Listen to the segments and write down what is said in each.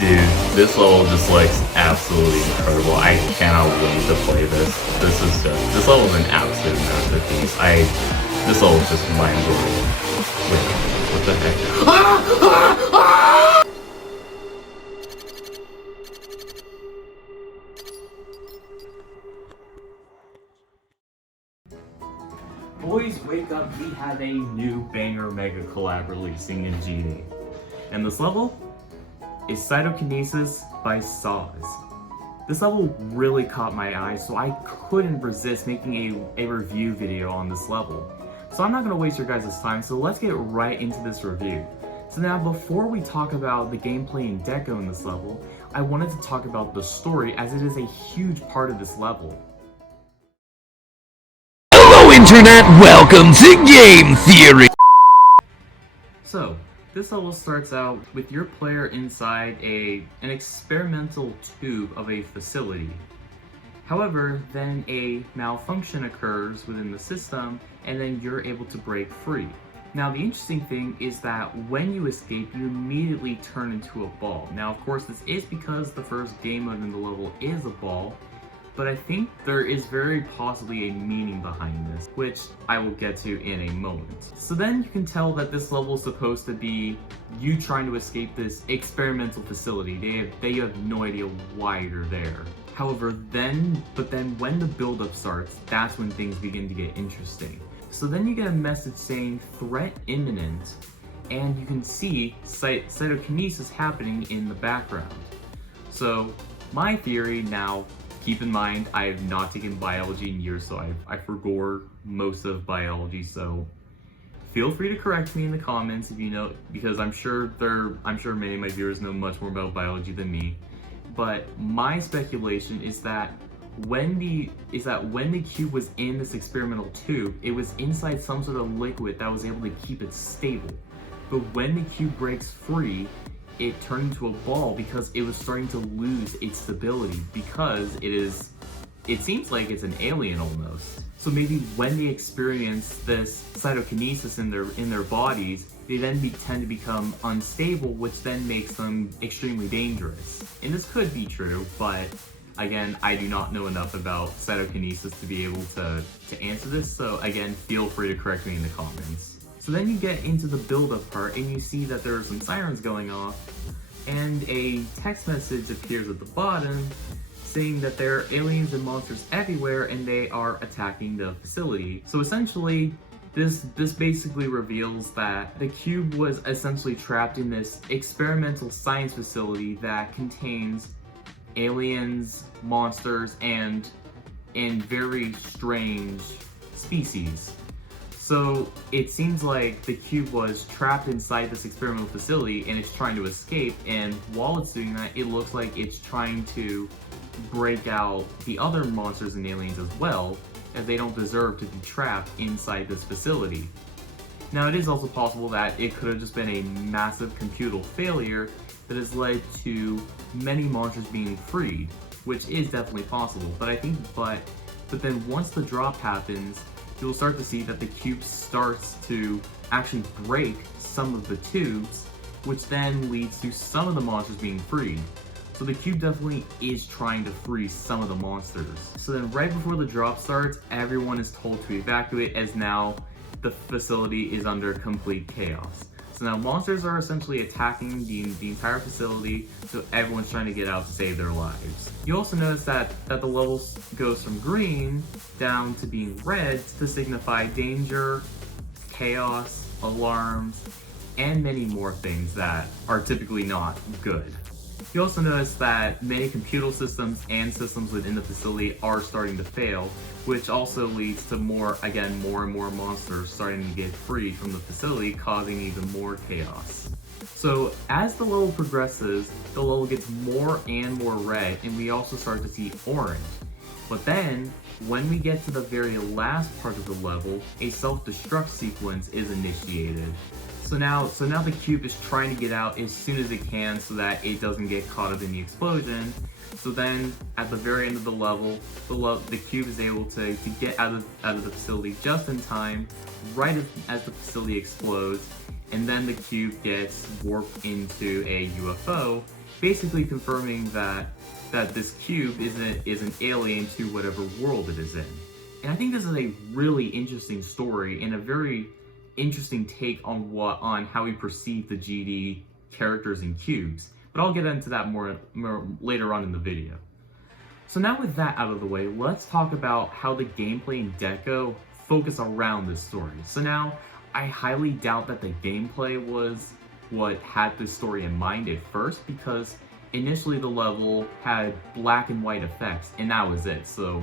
Dude, this level just looks absolutely incredible. I cannot wait to play this. This level is an absolute masterpiece. This level is just mind-blowing. Wait, what the heck? Boys, wake up, we have a new banger Megacollab releasing in GA. And this level is Cytokinesis by Sauzzeth. This level really caught my eye, so I couldn't resist making a review video on this level. So I'm not going to waste your guys' time, so let's get right into this review. So now, before we talk about the gameplay and deco in this level, I wanted to talk about the story, as it is a huge part of this level. Hello Internet, welcome to Game Theory! So, this level starts out with your player inside an experimental tube of a facility. However, then a malfunction occurs within the system, and then you're able to break free. Now, the interesting thing is that when you escape, you immediately turn into a ball. Now, of course, this is because the first game mode in the level is a ball, but I think there is very possibly a meaning behind this, which I will get to in a moment. So then you can tell that this level is supposed to be you trying to escape this experimental facility. They have no idea why you're there. However, then when the build-up starts, that's when things begin to get interesting. So then you get a message saying threat imminent, and you can see cytokinesis happening in the background. So my theory now, keep in mind, I have not taken biology in years, so I forgot most of biology, so feel free to correct me in the comments if you know, because I'm sure many of my viewers know much more about biology than me. But my speculation is that when the cube was in this experimental tube, it was inside some sort of liquid that was able to keep it stable. But when the cube breaks free, it turned into a ball because it was starting to lose its stability, because it seems like it's an alien almost. So maybe when they experience this cytokinesis in their bodies, they then tend to become unstable, which then makes them extremely dangerous. And this could be true, but again, I do not know enough about cytokinesis to be able to answer this, so again, feel free to correct me in the comments. So then you get into the build-up part, and you see that there are some sirens going off, and a text message appears at the bottom saying that there are aliens and monsters everywhere, and they are attacking the facility. So essentially, this basically reveals that the cube was essentially trapped in this experimental science facility that contains aliens, monsters, and very strange species. So it seems like the cube was trapped inside this experimental facility and it's trying to escape, and while it's doing that, it looks like it's trying to break out the other monsters and aliens as well, as they don't deserve to be trapped inside this facility. Now, it is also possible that it could have just been a massive computer failure that has led to many monsters being freed, which is definitely possible. But then once the drop happens, you'll start to see that the cube starts to actually break some of the tubes, which then leads to some of the monsters being freed. So the cube definitely is trying to free some of the monsters. So then right before the drop starts, everyone is told to evacuate, as now the facility is under complete chaos. So now monsters are essentially attacking the entire facility, so everyone's trying to get out to save their lives. You also notice that the level goes from green down to being red to signify danger, chaos, alarms, and many more things that are typically not good. You also notice that many computer systems and systems within the facility are starting to fail, which also leads to more and more monsters starting to get free from the facility, causing even more chaos. So as the level progresses, the level gets more and more red, and we also start to see orange. But then, when we get to the very last part of the level, a self-destruct sequence is initiated. So now the cube is trying to get out as soon as it can so that it doesn't get caught up in the explosion. So then, at the very end of the level, the cube is able to get out of the facility just in time, right as the facility explodes, and then the cube gets warped into a UFO, basically confirming that this cube is an alien to whatever world it is in. And I think this is a really interesting story and a very interesting take on how we perceive the GD characters and cubes. But I'll get into that more later on in the video. So now with that out of the way, let's talk about how the gameplay and deco focus around this story. So now, I highly doubt that the gameplay was what had this story in mind at first, because initially the level had black and white effects, and that was it. So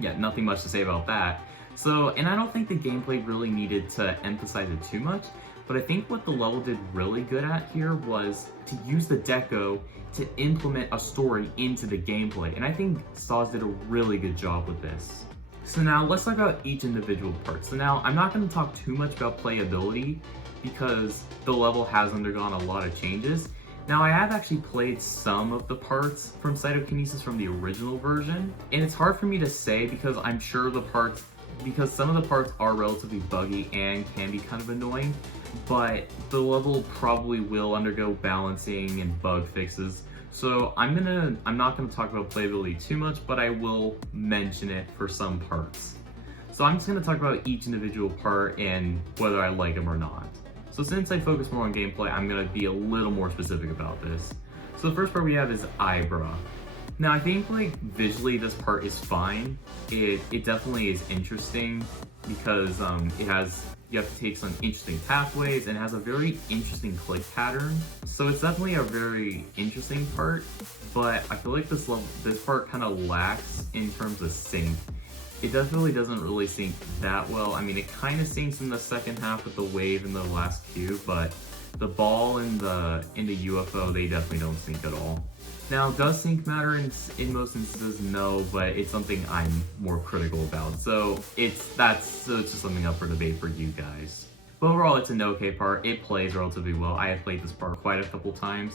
yeah, nothing much to say about that. So, and I don't think the gameplay really needed to emphasize it too much, but I think what the level did really good at here was to use the deco to implement a story into the gameplay, and I think Sauzzeth did a really good job with this. So now let's talk about each individual part. So now I'm not going to talk too much about playability because the level has undergone a lot of changes. Now I have actually played some of the parts from Cytokinesis from the original version, and it's hard for me to say because I'm sure because some of the parts are relatively buggy and can be kind of annoying, but the level probably will undergo balancing and bug fixes. So I'm not gonna talk about playability too much, but I will mention it for some parts. So I'm just gonna talk about each individual part and whether I like them or not. So since I focus more on gameplay, I'm gonna be a little more specific about this. So the first part we have is eyebrow. Now I think like visually this part is fine. It definitely is interesting because you have to take some interesting pathways and it has a very interesting click pattern. So it's definitely a very interesting part, but I feel like this part kind of lacks in terms of sync. It definitely doesn't really sync that well. I mean, it kind of syncs in the second half with the wave and the last cube, but the ball and the UFO, they definitely don't sync at all. Now, does sync matter in most instances? No, but it's something I'm more critical about. So it's just something up for debate for you guys. But overall, it's an okay part. It plays relatively well. I have played this part quite a couple times,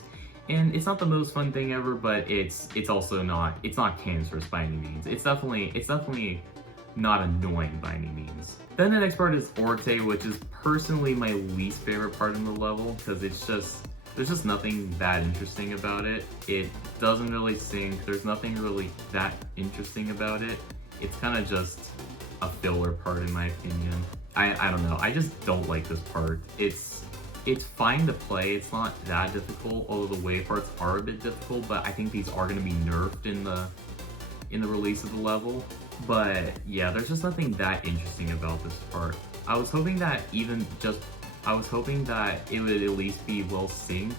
and it's not the most fun thing ever, but it's also not cancerous by any means. It's definitely not annoying by any means. Then the next part is Orte, which is personally my least favorite part in the level because there's just nothing that interesting about it. It doesn't really sync. There's nothing really that interesting about it. It's kind of just a filler part in my opinion. I don't know. I just don't like this part. It's fine to play. It's not that difficult, although the wave parts are a bit difficult, but I think these are going to be nerfed in the release of the level. But yeah, there's just nothing that interesting about this part. I was hoping that it would at least be well synced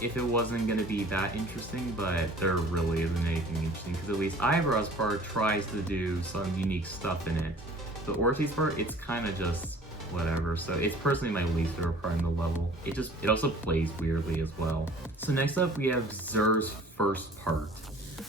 if it wasn't going to be that interesting, but there really isn't anything interesting because at least Eyebrow's part tries to do some unique stuff in it. The Ortiz part, it's kind of just whatever, so it's personally my least favorite part in the level. It also plays weirdly as well. So next up we have Zer's first part.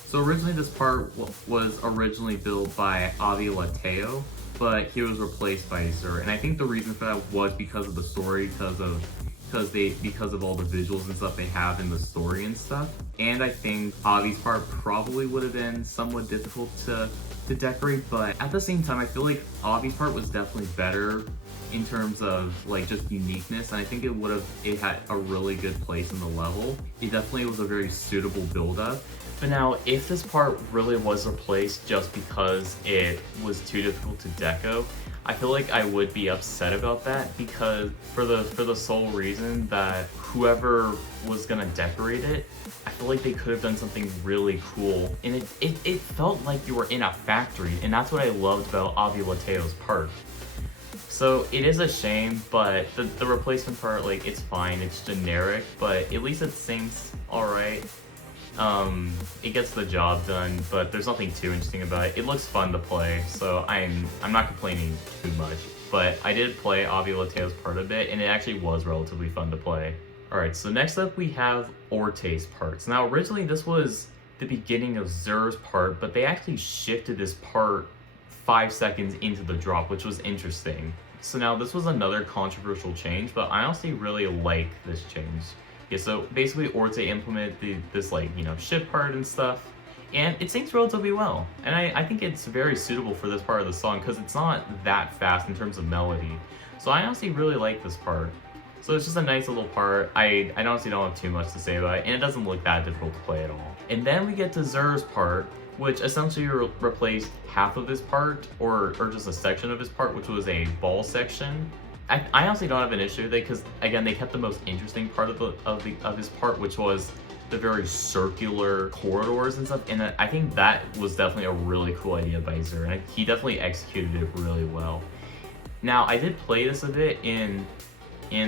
So originally this part was originally built by Avi Lateo, but he was replaced by Zer, and I think the reason for that was because of the story, because of all the visuals and stuff they have in the story and stuff. And I think Avi's part probably would have been somewhat difficult to decorate, but at the same time I feel like Avi's part was definitely better in terms of like just uniqueness, and I think it had a really good place in the level. It definitely was a very suitable build-up. But now, if this part really was replaced just because it was too difficult to deco, I feel like I would be upset about that because for the sole reason that whoever was gonna decorate it, I feel like they could have done something really cool. And it felt like you were in a factory, and that's what I loved about Avi Lateo's part. So it is a shame, but the replacement part, like, it's fine, it's generic, but at least it seems alright. It gets the job done, but there's nothing too interesting about it. It looks fun to play, so I'm not complaining too much. But I did play Avi Lateo's part a bit, and it actually was relatively fun to play. Alright, so next up we have Orte's parts. Now originally this was the beginning of Zer's part, but they actually shifted this part 5 seconds into the drop, which was interesting. So now this was another controversial change, but I honestly really like this change. Yeah, so basically Orte implemented this, like, you know, ship part and stuff, and it syncs relatively well. And I think it's very suitable for this part of the song because it's not that fast in terms of melody. So I honestly really like this part. So it's just a nice little part. I honestly don't have too much to say about it, and it doesn't look that difficult to play at all. And then we get to Xur's part, which essentially replaced half of his part, or just a section of his part, which was a ball section. I honestly don't have an issue with it because, again, they kept the most interesting part of his part, which was the very circular corridors and stuff. And I think that was definitely a really cool idea by Xur, and he definitely executed it really well. Now, I did play this a bit in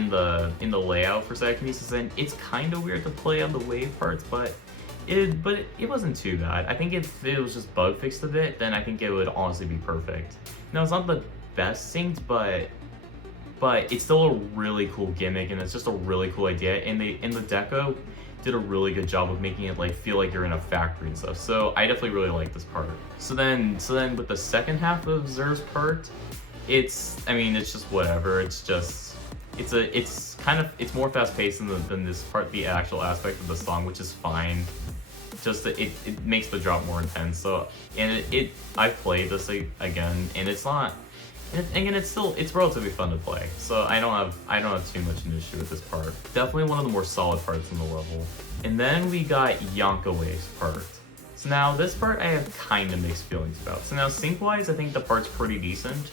the layout for Cytokinesis, and it's kind of weird to play on the wave parts, but it wasn't too bad. I think if it was just bug fixed a bit, then I think it would honestly be perfect. Now, it's not the best synced, but it's still a really cool gimmick, and it's just a really cool idea. And the deco did a really good job of making it like feel like you're in a factory and stuff. So I definitely really like this part. So then with the second half of Xur's part, it's just whatever. It's more fast paced than this part, the actual aspect of the song, which is fine. Just that it makes the drop more intense. So, and I've played this again, and it's not. And it's relatively fun to play, so I don't have too much an issue with this part. Definitely one of the more solid parts in the level. And then we got Yankowave's part. So now this part I have kind of mixed feelings about. So now sync wise, I think the part's pretty decent.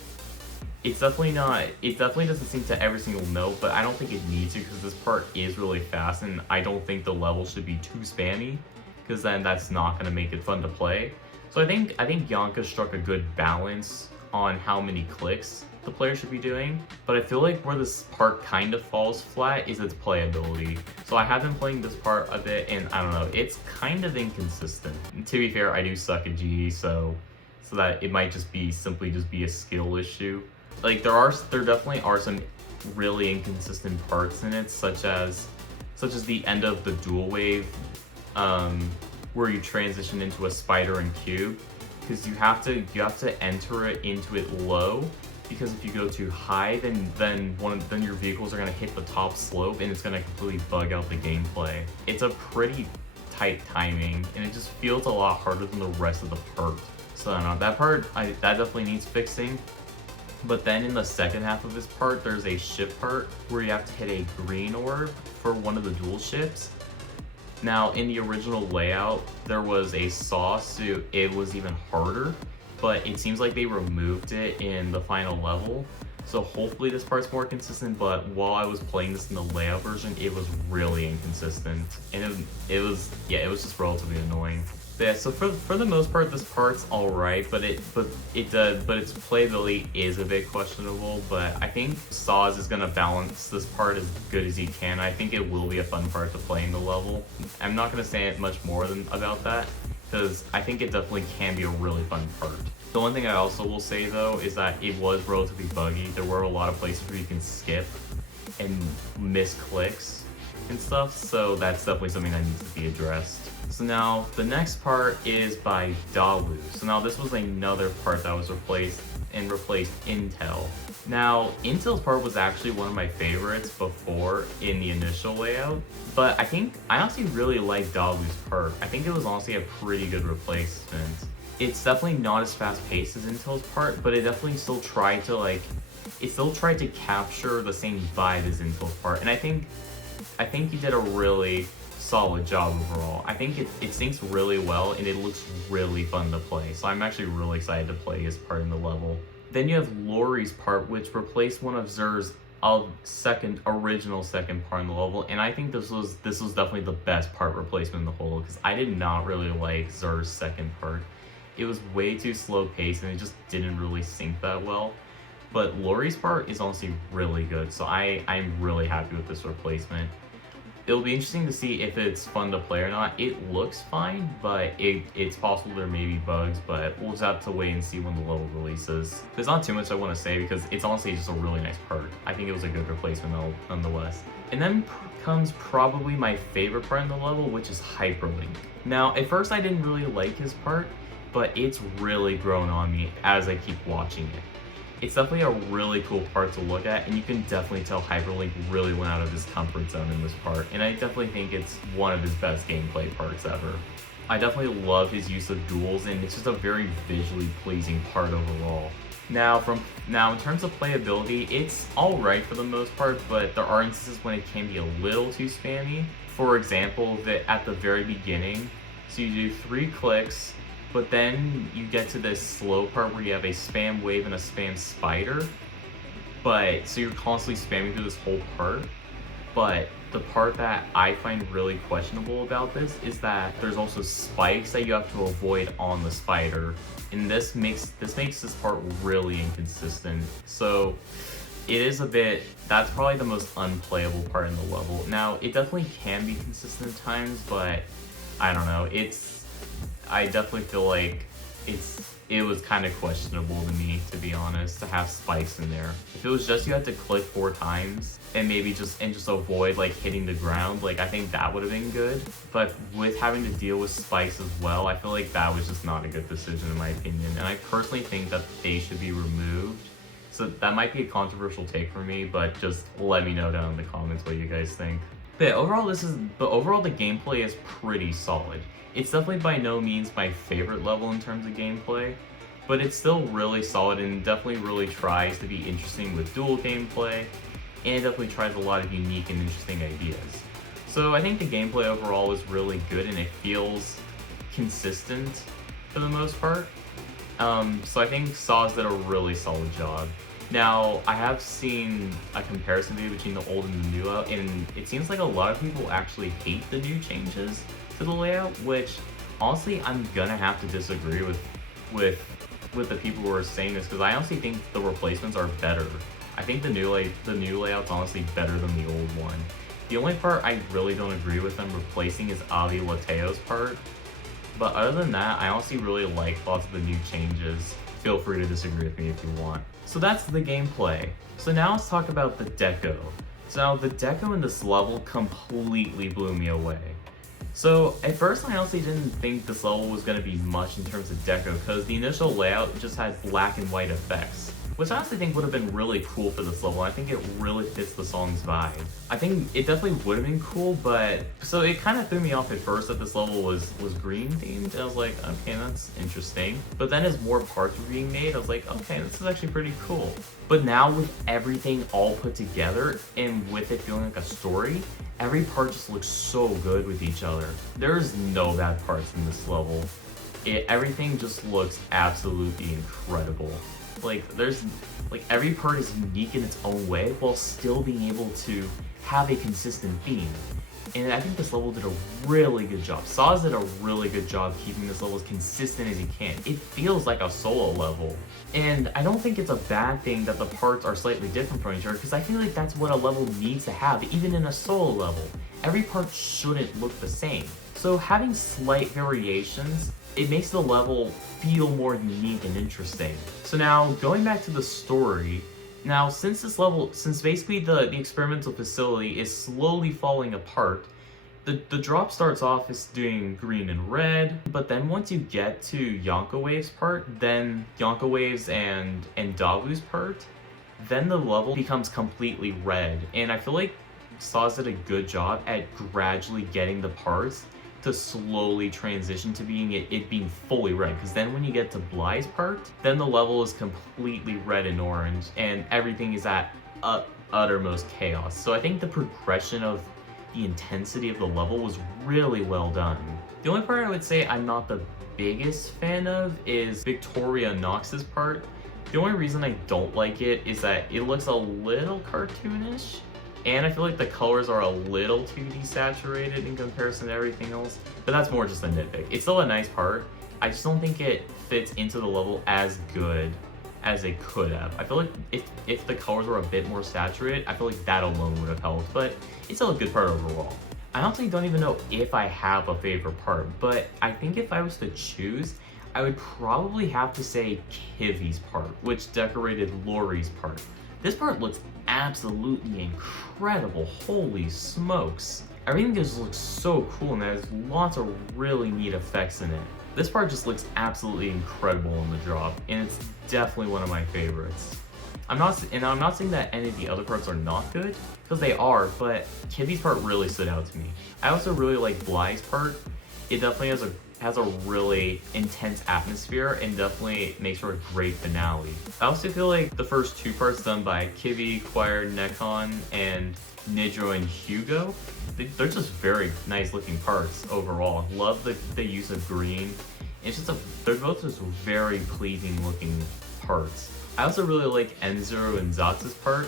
It definitely doesn't sync to every single note, but I don't think it needs to because this part is really fast, and I don't think the level should be too spammy, because then that's not going to make it fun to play. So I think Yanka struck a good balance on how many clicks the player should be doing, but I feel like where this part kind of falls flat is its playability. So I have been playing this part a bit, and I don't know, it's kind of inconsistent. And to be fair, I do suck at GE, so that it might simply be a skill issue. Like there definitely are some really inconsistent parts in it, such as the end of the dual wave, where you transition into a spider and cube. Because you have to enter it into it low, because if you go too high, then your vehicles are gonna hit the top slope, and it's gonna completely bug out the gameplay. It's a pretty tight timing, and it just feels a lot harder than the rest of the part. So I don't know, that part that definitely needs fixing. But then in the second half of this part, there's a ship part where you have to hit a green orb for one of the dual ships. Now, in the original layout, there was a saw, so it was even harder, but it seems like they removed it in the final level. So hopefully this part's more consistent, but while I was playing this in the layout version, it was really inconsistent, and it was just relatively annoying. But yeah, so for the most part, this part's alright, but its playability is a bit questionable. But I think Sauzzeth is gonna balance this part as good as he can. I think it will be a fun part to play in the level. I'm not gonna say much more about that, because I think it definitely can be a really fun part. The one thing I also will say though is that it was relatively buggy. There were a lot of places where you can skip and miss clicks and stuff, so that's definitely something that needs to be addressed. So now the next part is by Dalu. So now this was another part that was replaced Intel. Now Intel's part was actually one of my favorites before in the initial layout, but I honestly really like Dalu's part. I think it was honestly a pretty good replacement. It's definitely not as fast paced as Intel's part, but it definitely still tried to capture the same vibe as Intel's part, and I think he did a really solid job overall. I think it syncs really well, and it looks really fun to play, so I'm actually really excited to play his part in the level. Then you have Lori's part, which replaced one of Xur's original second part in the level, and I think this was definitely the best part replacement in the whole, because I did not really like Xur's second part. It was way too slow paced, and it just didn't really sync that well. But Lori's part is honestly really good, so I'm really happy with this replacement. It'll be interesting to see if it's fun to play or not. It looks fine, but it's possible there may be bugs, but we'll just have to wait and see when the level releases. There's not too much I want to say because it's honestly just a really nice part. I think it was a good replacement nonetheless. And then comes probably my favorite part in the level, which is Hyperlink. Now, at first I didn't really like his part, but it's really grown on me as I keep watching it. It's definitely a really cool part to look at, and you can definitely tell Hyperlink really went out of his comfort zone in this part, and I definitely think it's one of his best gameplay parts ever. I definitely love his use of duels, and it's just a very visually pleasing part overall. Now in terms of playability, it's alright for the most part, but there are instances when it can be a little too spammy. For example, that at the very beginning, so you do 3 clicks, but then you get to this slow part where you have a spam wave and a spam spider. But so you're constantly spamming through this whole part. But the part that I find really questionable about this is that there's also spikes that you have to avoid on the spider. And this makes this part really inconsistent. So it is a bit, that's probably the most unplayable part in the level. Now, it definitely can be consistent at times, but I don't know, I definitely feel like it was kind of questionable to me, to be honest, to have spikes in there. If it was just you had to click 4 times and maybe just avoid like hitting the ground, like I think that would have been good. But with having to deal with spikes as well, I feel like that was just not a good decision in my opinion. And I personally think that they should be removed. So that might be a controversial take for me, but just let me know down in the comments what you guys think. But overall, the gameplay is pretty solid. It's definitely by no means my favorite level in terms of gameplay, but it's still really solid and definitely really tries to be interesting with dual gameplay, and it definitely tries a lot of unique and interesting ideas. So I think the gameplay overall is really good and it feels consistent for the most part. So I think Sauzzeth did a really solid job. Now, I have seen a comparison video between the old and the new layout, and it seems like a lot of people actually hate the new changes to the layout, which honestly I'm gonna have to disagree with the people who are saying this, because I honestly think the replacements are better. I think the new layout's honestly better than the old one. The only part I really don't agree with them replacing is Albee Lateo's part. But other than that, I honestly really like lots of the new changes. Feel free to disagree with me if you want. So that's the gameplay. So now let's talk about the deco. So now the deco in this level completely blew me away. So at first I honestly didn't think this level was going to be much in terms of deco, because the initial layout just had black and white effects, which I honestly think would have been really cool for this level. I think it really fits the song's vibe. I think it definitely would have been cool, but so it kind of threw me off at first that this level was green themed, and I was like, okay, that's interesting. But then as more parts were being made, I was like, okay, this is actually pretty cool. But now with everything all put together and with it feeling like a story, every part just looks so good with each other. There's no bad parts in this level. Everything just looks absolutely incredible. Every part is unique in its own way while still being able to have a consistent theme. And I think this level did a really good job. Sauzzeth did a really good job keeping this level as consistent as he can. It feels like a solo level. And I don't think it's a bad thing that the parts are slightly different from each other, because I feel like that's what a level needs to have, even in a solo level. Every part shouldn't look the same. So having slight variations, it makes the level feel more unique and interesting. So now, going back to the story, now since basically the experimental facility is slowly falling apart, the drop starts off as doing green and red, but then once you get to Yonkawave's part, then Yonkawave's and Davu's part, then the level becomes completely red. And I feel like Sauzzeth did a good job at gradually getting the parts to slowly transition to it being fully red, because then when you get to Bly's part, then the level is completely red and orange and everything is at uttermost chaos. So I think the progression of the intensity of the level was really well done. The only part I would say I'm not the biggest fan of is Victoria Knox's part. The only reason I don't like it is that it looks a little cartoonish, and I feel like the colors are a little too desaturated in comparison to everything else, but that's more just a nitpick. It's still a nice part. I just don't think it fits into the level as good as it could have. I feel like if the colors were a bit more saturated, I feel like that alone would have helped, but it's still a good part overall. I honestly don't even know if I have a favorite part, but I think if I was to choose, I would probably have to say Kivi's part, which decorated Laurie's part. This part looks absolutely incredible, holy smokes. Everything just looks so cool and there's lots of really neat effects in it. This part just looks absolutely incredible on the drop, and it's definitely one of my favorites. I'm not saying that any of the other parts are not good, because they are, but Kivi's part really stood out to me. I also really like Bly's part. It definitely has a really intense atmosphere and definitely makes for a great finale. I also feel like the first two parts done by Kivi, Choir, Nekon, and Nidro and Hugo, they're just very nice looking parts overall. Love the use of green. It's just they're both just very pleasing looking parts. I also really like N0 and Zatz's part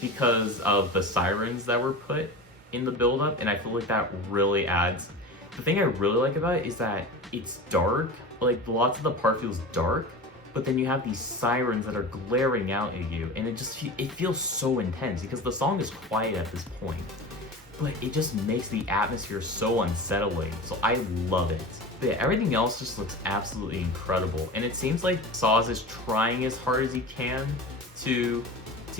because of the sirens that were put in the build-up, and I feel like that really adds. The thing I really like about it is that it's dark, like lots of the part feels dark, but then you have these sirens that are glaring out at you, and it feels so intense because the song is quiet at this point, but it just makes the atmosphere so unsettling, so I love it. But yeah, everything else just looks absolutely incredible, and it seems like Sauzzeth is trying as hard as he can to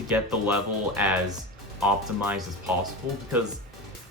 get the level as optimized as possible, because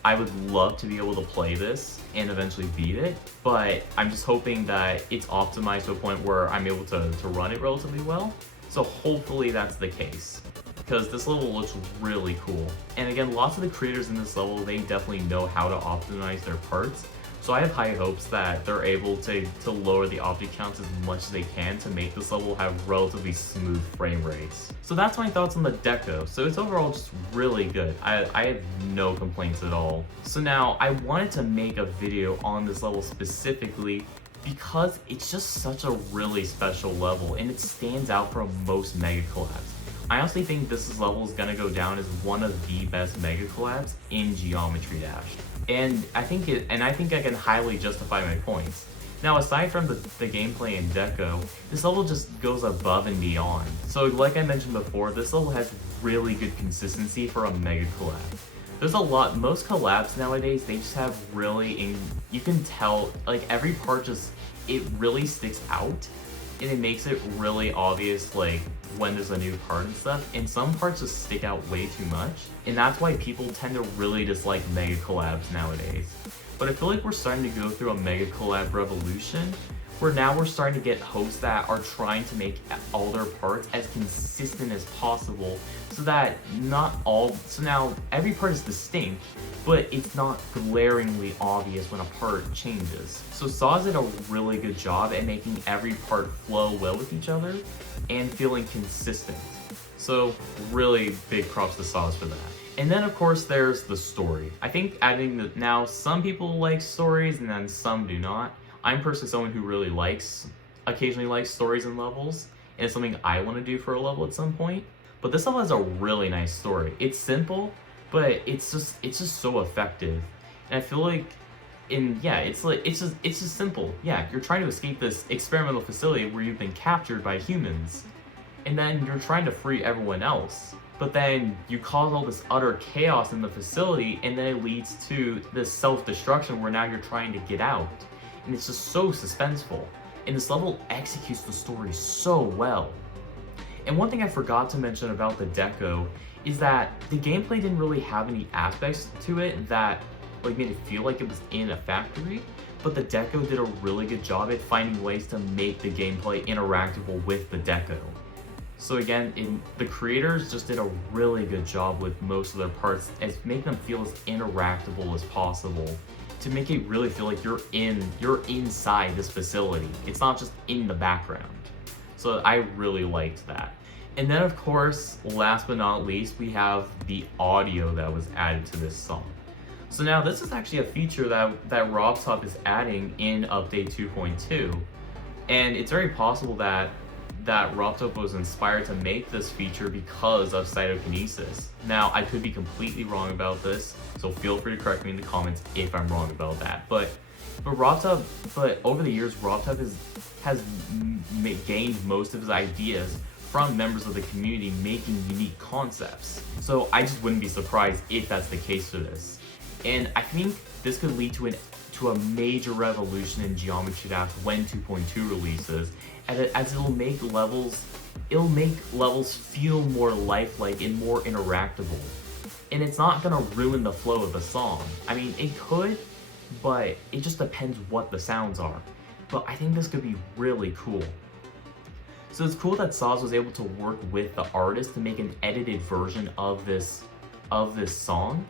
I would love to be able to play this and eventually beat it, but I'm just hoping that it's optimized to a point where I'm able to run it relatively well. So hopefully that's the case, because this level looks really cool. And again, lots of the creators in this level, they definitely know how to optimize their parts. So I have high hopes that they're able to lower the object counts as much as they can to make this level have relatively smooth frame rates. So that's my thoughts on the deco. So it's overall just really good. I have no complaints at all. So now I wanted to make a video on this level specifically because it's just such a really special level and it stands out from most Megacollabs. I honestly think this level is gonna go down as one of the best Megacollabs in Geometry Dash. And I think I can highly justify my points. Now, aside from the gameplay and deco, this level just goes above and beyond. So like I mentioned before, this level has really good consistency for a Mega Collab. There's a lot, most collabs nowadays, they just have really, you can tell, like every part just, it really sticks out. And it makes it really obvious, like, when there's a new part and stuff, and some parts just stick out way too much, and that's why people tend to really dislike Mega Collabs nowadays. But I feel like we're starting to go through a Mega Collab revolution, where now we're starting to get hosts that are trying to make all their parts as consistent as possible, so that so now every part is distinct, but it's not glaringly obvious when a part changes. So Sauzzeth did a really good job at making every part flow well with each other and feeling consistent. So really big props to Sauzzeth for that. And then of course there's the story. I think now some people like stories and then some do not. I'm personally someone who really occasionally likes stories and levels, and it's something I want to do for a level at some point. But this level has a really nice story. It's simple, but it's just so effective. And I feel like it's just simple. Yeah, you're trying to escape this experimental facility where you've been captured by humans, and then you're trying to free everyone else. But then you cause all this utter chaos in the facility, and then it leads to this self-destruction where now you're trying to get out. And it's just so suspenseful. And this level executes the story so well. And one thing I forgot to mention about the deco is that the gameplay didn't really have any aspects to it that like made it feel like it was in a factory, but the deco did a really good job at finding ways to make the gameplay interactable with the deco. So again, the creators just did a really good job with most of their parts as making them feel as interactable as possible, to make it really feel like you're inside this facility. It's not just in the background. So I really liked that. And then of course, last but not least, we have the audio that was added to this song. So now this is actually a feature that RobTop is adding in update 2.2. And it's very possible that RobTop was inspired to make this feature because of Cytokinesis. Now, I could be completely wrong about this, so feel free to correct me in the comments if I'm wrong about that. But over the years, RobTop has gained most of his ideas from members of the community making unique concepts. So I just wouldn't be surprised if that's the case for this. And I think this could lead to a major revolution in Geometry Dash when 2.2 releases, as it'll make levels feel more lifelike and more interactable. And it's not gonna ruin the flow of the song. I mean, it could, but it just depends what the sounds are. But I think this could be really cool. So it's cool that Sauzzeth was able to work with the artist to make an edited version of this song,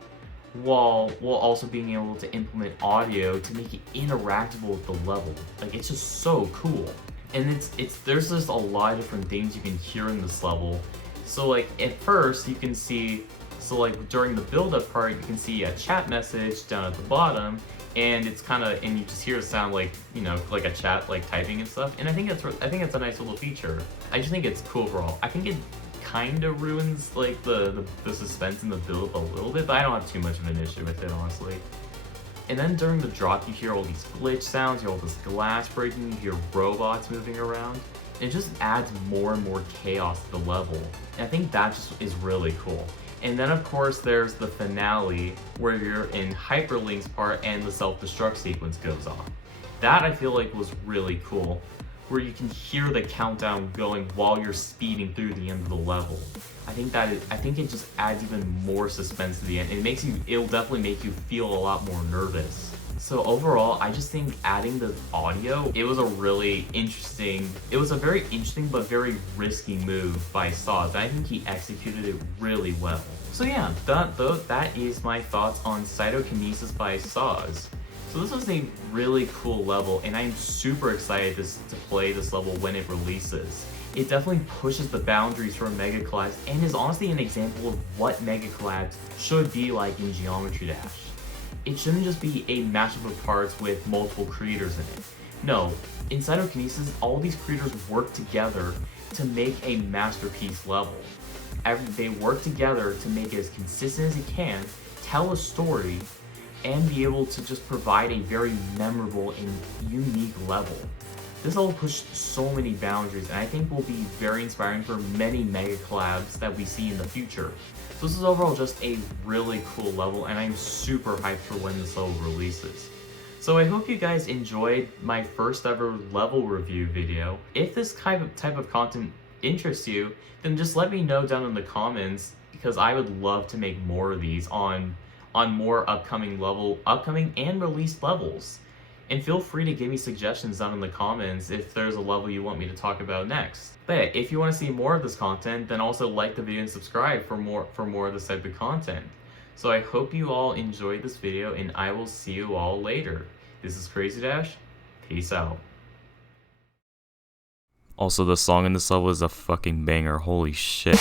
while also being able to implement audio to make it interactable with the level. Like, it's just so cool. And there's just a lot of different things you can hear in this level. So like at first you can see, so like during the build-up part, you can see a chat message down at the bottom, and it's kind of, and you just hear a sound like, you know, like a chat like typing and stuff. And I think it's a nice little feature. I just think it's cool overall. I think it kind of ruins like the suspense in the build a little bit, but I don't have too much of an issue with it, honestly. And then during the drop, you hear all these glitch sounds, you hear all this glass breaking, you hear robots moving around. It just adds more and more chaos to the level. And I think that just is really cool. And then of course there's the finale where you're in Hyperlink's part and the self-destruct sequence goes on. That I feel like was really cool, where you can hear the countdown going while you're speeding through the end of the level. I think it just adds even more suspense to the end. It'll definitely make you feel a lot more nervous. So overall, I just think adding the audio, it was a very interesting but very risky move by Sauzzeth. I think he executed it really well. So yeah, that is my thoughts on Cytokinesis by Sauzzeth. So this was a really cool level, and I'm super excited to play this level when it releases. It definitely pushes the boundaries for Megacollabs and is honestly an example of what Megacollabs should be like in Geometry Dash. It shouldn't just be a mashup of parts with multiple creators in it. No, in Cytokinesis, all these creators work together to make a masterpiece level. They work together to make it as consistent as it can, tell a story, and be able to just provide a very memorable and unique level. This level pushed so many boundaries, and I think will be very inspiring for many Megacollabs that we see in the future. So this is overall just a really cool level, and I'm super hyped for when this level releases. So I hope you guys enjoyed my first ever level review video. If this type of content interests you, then just let me know down in the comments, because I would love to make more of these on more upcoming and released levels. And feel free to give me suggestions down in the comments if there's a level you want me to talk about next. But yeah, if you want to see more of this content, then also like the video and subscribe for more of this type of content. So I hope you all enjoyed this video, and I will see you all later. This is Crazy Dash. Peace out. Also, the song in this level is a fucking banger. Holy shit.